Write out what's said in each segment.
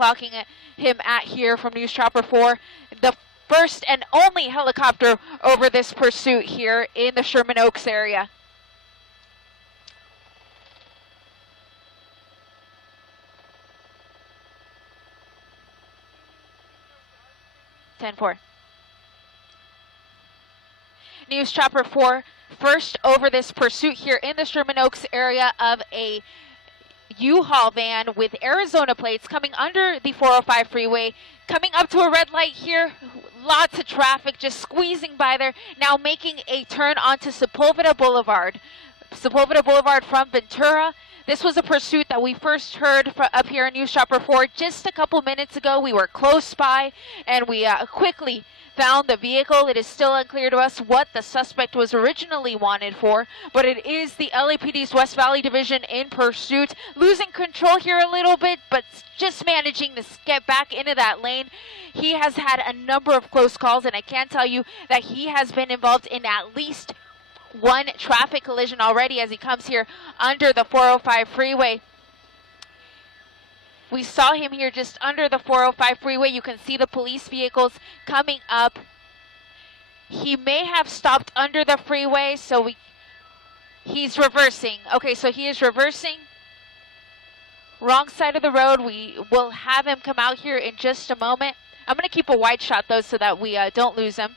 clocking him at here from News Chopper 4. The first and only helicopter over this pursuit here in the Sherman Oaks area. News Chopper 4, first over this pursuit here in the Sherman Oaks area of a U-Haul van with Arizona plates coming under the 405 freeway, coming up to a red light here. Lots of traffic just squeezing by there, now making a turn onto Sepulveda Boulevard. Sepulveda Boulevard from Ventura. This was a pursuit that we first heard up here in News Chopper 4 just a couple minutes ago. We were close by and we quickly found the vehicle. It is still unclear to us what the suspect was originally wanted for, but it is the LAPD's West Valley Division in pursuit, losing control here a little bit, but just managing to get back into that lane. He has had a number of close calls, and I can tell you that he has been involved in at least one traffic collision already as he comes here under the 405 freeway. We saw him here just under the 405 freeway. You can see the police vehicles coming up. He may have stopped under the freeway, so he's reversing. Okay, so he is reversing. Wrong side of the road. We will have him come out here in just a moment. I'm going to keep a wide shot, though, so that we don't lose him.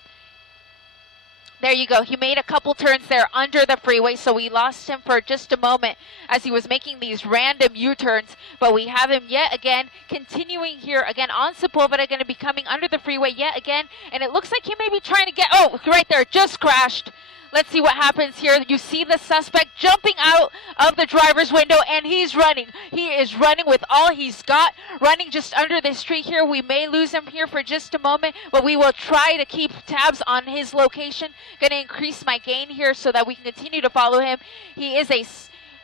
There you go. He made a couple turns there under the freeway, so we lost him for just a moment as he was making these random U-turns. But we have him yet again continuing here again on Sepulveda, going to be coming under the freeway yet again. And it looks like he may be trying to get, oh, right there, just crashed. Let's see what happens here. You see the suspect jumping out of the driver's window, and he's running. He is running with all he's got, running just under this tree here. We may lose him here for just a moment, but we will try to keep tabs on his location. Going to increase my gain here so that we can continue to follow him. He is a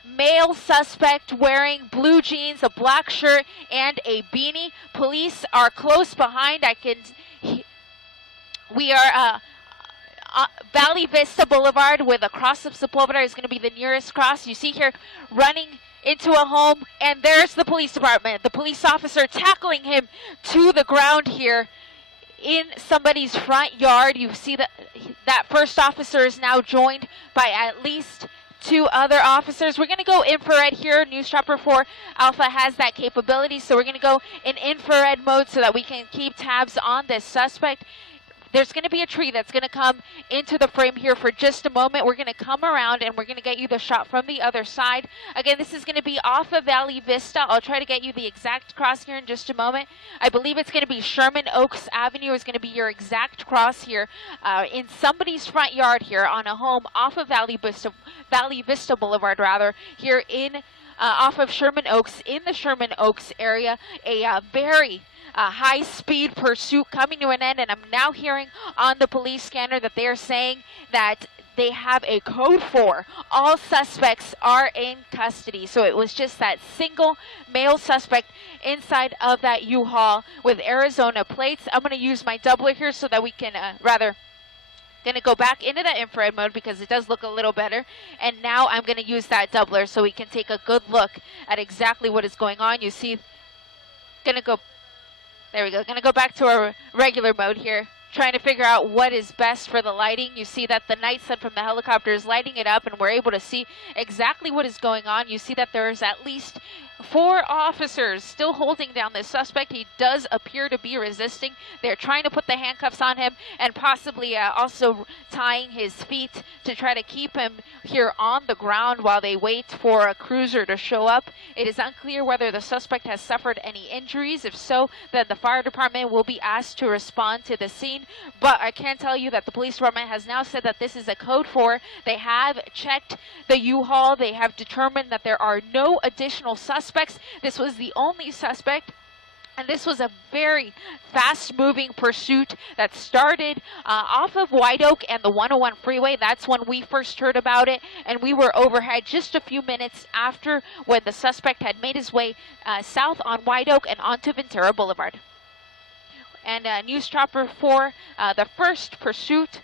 male suspect wearing blue jeans, a black shirt, and a beanie. Police are close behind. We are Valley Vista Boulevard with a cross of Sepulveda is going to be the nearest cross. You see here running into a home, and there's the police department. The police officer tackling him to the ground here in somebody's front yard. You see that first officer is now joined by at least 2 other officers. We're going to go infrared here. News Chopper 4 Alpha has that capability, so we're going to go in infrared mode so that we can keep tabs on this suspect. There's going to be a tree that's going to come into the frame here for just a moment. We're going to come around and we're going to get you the shot from the other side. Again, this is going to be off of Valley Vista. I'll try to get you the exact cross here in just a moment. I believe it's going to be Sherman Oaks Avenue is going to be your exact cross here in somebody's front yard here on a home off of Valley Vista Boulevard rather, here in off of Sherman Oaks, in the Sherman Oaks area. A very high-speed pursuit coming to an end, and I'm now hearing on the police scanner that they are saying that they have a code 4. All suspects are in custody. So it was just that single male suspect inside of that U-Haul with Arizona plates. I'm going to use my doubler here so that we can going to go back into that infrared mode because it does look a little better. And now I'm going to use that doubler so we can take a good look at exactly what is going on. You see, there we go. Going to go back to our regular mode here, trying to figure out what is best for the lighting. You see that the night sun from the helicopter is lighting it up, and we're able to see exactly what is going on. You see that there's at least 4 officers still holding down this suspect. He does appear to be resisting. They're trying to put the handcuffs on him and possibly also tying his feet to try to keep him here on the ground while they wait for a cruiser to show up. It is unclear whether the suspect has suffered any injuries. If so, then the fire department will be asked to respond to the scene. But I can tell you that the police department has now said that this is a code 4. They have checked the U-Haul. They have determined that there are no additional suspects. This was the only suspect, and this was a very fast-moving pursuit that started off of White Oak and the 101 freeway. That's when we first heard about it, and we were overhead just a few minutes after when the suspect had made his way south on White Oak and onto Ventura Boulevard. And News Chopper 4, the first pursuit,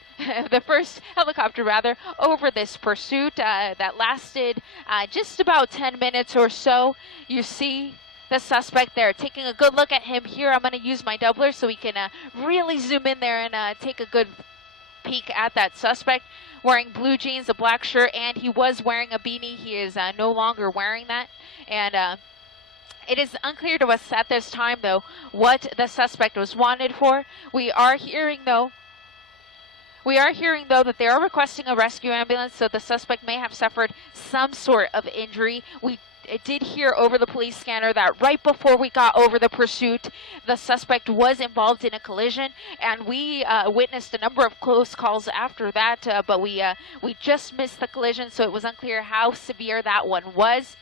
the first helicopter rather, over this pursuit that lasted just about 10 minutes or so. You see the suspect there. Taking a good look at him here. I'm going to use my doubler so we can really zoom in there and take a good peek at that suspect. Wearing blue jeans, a black shirt, and he was wearing a beanie. He is no longer wearing that. And it is unclear to us at this time, though, what the suspect was wanted for. We are hearing, though, that they are requesting a rescue ambulance, so the suspect may have suffered some sort of injury. We did hear over the police scanner that right before we got over the pursuit, the suspect was involved in a collision, and we witnessed a number of close calls after that, but we just missed the collision, so it was unclear how severe that one was.